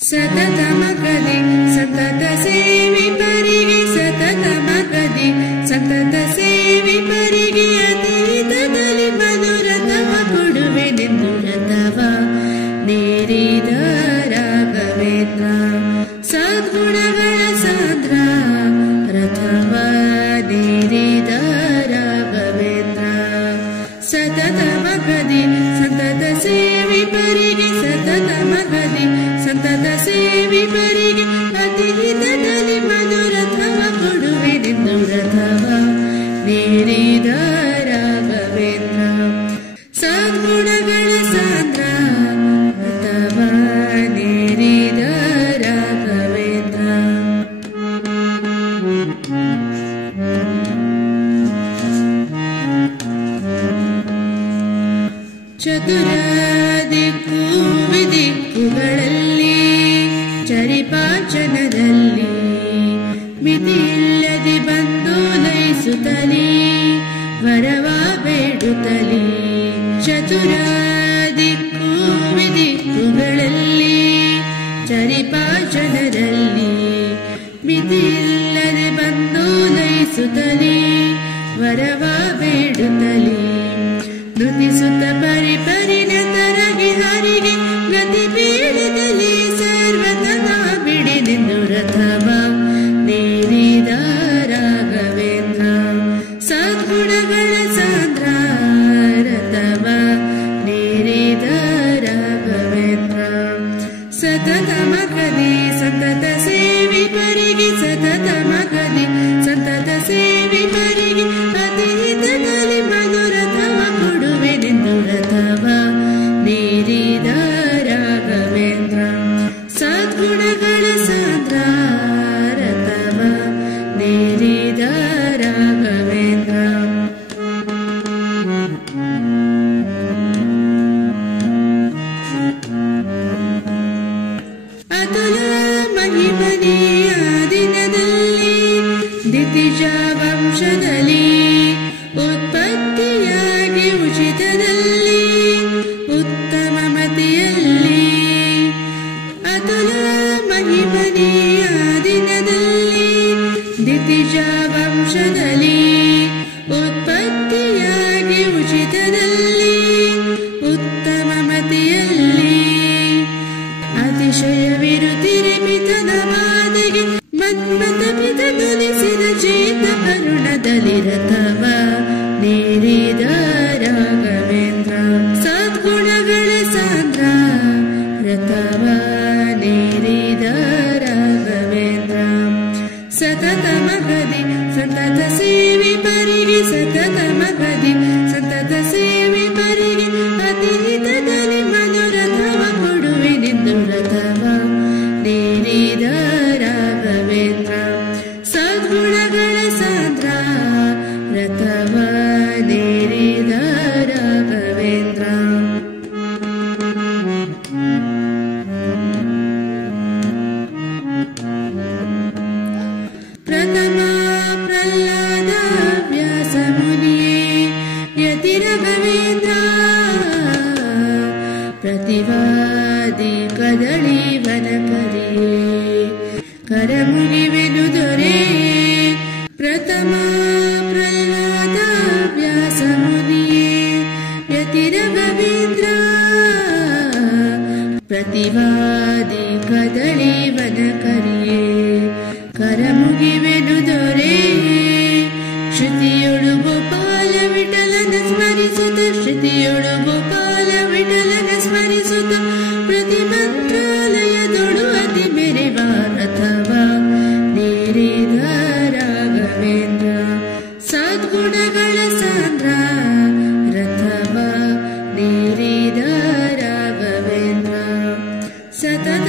ಸತತ ಮಗದಿ ಸತತ ಸೇವಿ ಪರಿಗೆ ಸತತ ಮಗದಿ ಸತತ ಸೇವಿ ಪರಿಗೆ ಅತೀತದಲ್ಲಿ ಮಧುರತವ ಕೊಡುವೆನೆಂದು ರಥವ ನೇರಿದ ರಾಘವೇಂದ್ರ ಸದ್ಗುಣಗಳ ಸಾಂದ್ರ ರಥವ ನೇರಿದ ರಾಘವೇಂದ್ರ ಸತತ ಮಗದಿ ಸತತ ಸೇವಿ ಪರಿಗೆ ಸತತ ಮಗದಿ ಸತತ ಸೇವಿ ಪರಿಗೆ ಅತಿಹಿತದಲ್ಲಿ ಮಧುರಥವ ಕೊಡುವೆನೆಂದು ರಥವ ನೇರಿದ ರಾಘವೇಂದ್ರ ಸದ್ಗುಣಗಳ ಸಾಂದ್ರ ರಥವ ನೇರಿದ ರಾಘವೇಂದ್ರ ಚತುರ ದಿಕ್ಕು ವಿದಿಕ್ಕುಗಳಲ್ಲಿ ಚರಿಪಾಚನದಲ್ಲಿ ಮಿತಿಯಿಲ್ಲದೆ ಬಂದು ಲಯಿಸುತ್ತಲೇ ವರವ ಬೇಡುತ್ತಲೇ ಚತುರ ದಿಕ್ಕು ವಿದಿಕ್ಕುಗಳಲ್ಲಿ ಚರಿಪಾಚನದಲ್ಲಿ ಮಿತಿಯಿಲ್ಲದೆ ಬಂದು ಲಯಿಸುತ್ತಲೇ ವರವ ಬೇಡುತ್ತಲೇ ನುತಿಸುತ್ತ ಪರಿಪರಿಣತರಗೆ ಹರಿಗೆ ಗತಿ ಪೀಡಿತಲಿ ಸರ್ವತನ ಬಿಡಿದೆಂದು ರಥವ ನೇರಿದ ರಾಘವೇಂದ್ರ ಸದ್ಗುಣಗಳ ಸಾಂದ್ರ ರಥವ ನೇರಿದ ರಾಘವೇಂದ್ರ ಸತತ ಮಗದಿ ಸತತ ಸೇವಿ ಪರಿಗೆ ಸತತ ಮಗದಿ ಸತತ ಸೇವಿ ಪರಿಗೆ ಅತಿಹಿತದಲ್ಲಿ ಮಧುರಥವ ಕೊಡುವೆನೆಂದು ರಥವ ನೇರಿದ ರಾಘವೇಂದ್ರ ಸದ್ಗುಣಗಳ ಸಾಂದ್ರ ರಥವ ನೇರಿದ ರಾಘವೇಂದ್ರ ಅತುಲ ಮಹಿಮನೆಯ ದಿನದಲ್ಲಿ ದಿತಿಜ ವಂಶದಲ್ಲಿ ಉತ್ಪತ್ತಿಯಾಗಿ ಉಚಿತದಲ್ಲಿ ಉತ್ತಮ ಮತಿಯಲ್ಲಿ ಅತುಲ ಮಹಿಮನೆಯ ದಿನದಲ್ಲಿ ದಿತಿಜ ವಂಶದಲ್ಲಿ ಉತ್ಪತ್ತಿಯಾಗಿ ಉಚಿತದಲ್ಲಿ ಉತ್ತಮ ಮತಿಯಲ್ಲಿ ಅತಿಶಯವಿರುತ್ತಿರೆ ಮಿತದ ಮಾದೆಗೆ ಮನ್ಮತ ಪಿತ ಧ್ವನಿಸಿದ ಚೇತ ಕರುಣದಲ್ಲಿ ರಥವ ನೇರಿದ ರಾಘವೇಂದ್ರ ಸದ್ಗುಣಗಳ ಸಾಂದ್ರ ರಥವ ನೇರಿದ ರಾಘವೇಂದ್ರ ಸತತ ಮಗದಿ ಸತತ ಸೇವಿ ಪರಿಗೆ ಸತತ ಮಗದಿ ಸತತ ಸೇವಿ ಪರಿಗೆ ಅತಿಹಿತದಲ್ಲಿ ಮಧುರಥವ ಕೊಡುವೆನೆಂದು ರಥವ ನೇರಿದ ರಾಘವೇಂದ್ರ ಸದ್ಗುಣಗಳ ಸಾಂದ್ರ ರಥವ ನೇರಿದ ರಾಘವೇಂದ್ರ ಪ್ರಥಮ ಪ್ರಹ್ಲಾದ ವ್ಯಾಸ ಮುನಿಯೇ ಯತಿ ರಾಘವೇಂದ್ರ ಪ್ರತಿವಾದಿ ಕದಳಿ ವನಕರಿಯೇ ಕರಮುಗಿವೆನು ದೊರೆ ಪ್ರಥಮ ಪ್ರಹ್ಲಾದ ವ್ಯಾಸ ಮುನಿಯೇ ಯತಿ ರಾಘವೇಂದ್ರ ಪ್ರತಿವಾದಿ ಕದಳಿ ವನಕರಿಯೇ ಕರಮುಗಿವೆನು ದೊರೆ ಶ್ರುತಿಯೊಳು ಗೋಪಾಲ ವಿಠಲನ ಸ್ಮರಿಸುತ್ತ ಶ್ರುತಿಯೊಳು ಗೋಪಾಲ ವಿಠಲನ ಸ್ಮರಿಸುತ್ತ ಪ್ರತಿ ಮಂತ್ರಾಲಯದೊಳು ಅತಿ ಮೆರೆವ ರಥವ ನೇರಿದ ರಾಘವೇಂದ್ರ ಸದ್ಗುಣಗಳ ಸಾಂದ್ರ ರಥವ ನೇರಿದ ರಾಘವೇಂದ್ರ ಸತತ